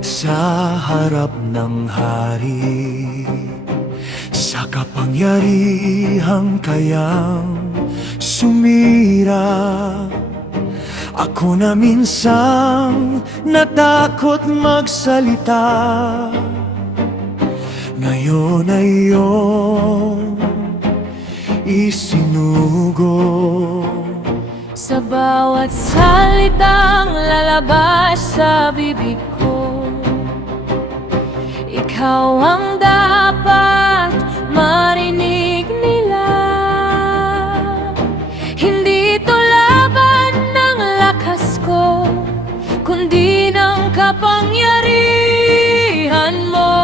sa harap ng hari, sa kapangyarihang kayang sumira. Ako na minsang natakot magsalita, ngayon ay iyong isinugo. Sa bawat salitang lalabas sa bibig ko, ikaw ang dapat marinig nila. Hindi ito laban ng lakas ko, kundi ng kapangyarihan mo.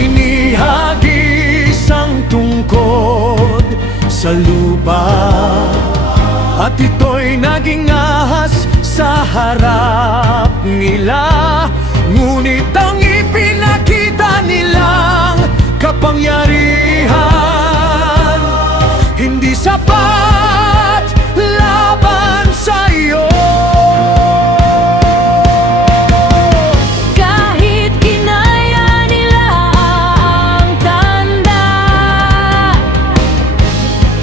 Inihagis ang tungkod sa lupa, at ito'y naging ahas sa harap nila. Ngunit ang ipinakita nilang kapangyarihan hindi sapat laban sa iyo. Kahit ginaya nila ang tanda,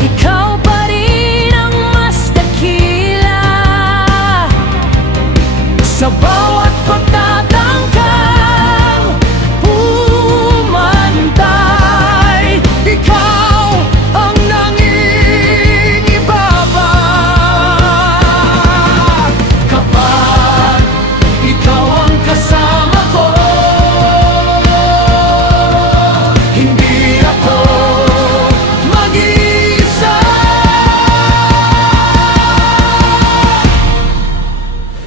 ikaw pa rin ang mas dakila. Sa bawat pagtatangkang pumantay, ikaw ang nangingibaba. Kapag ikaw ang kasama ko, hindi ako mag-iisa.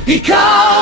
Ikaw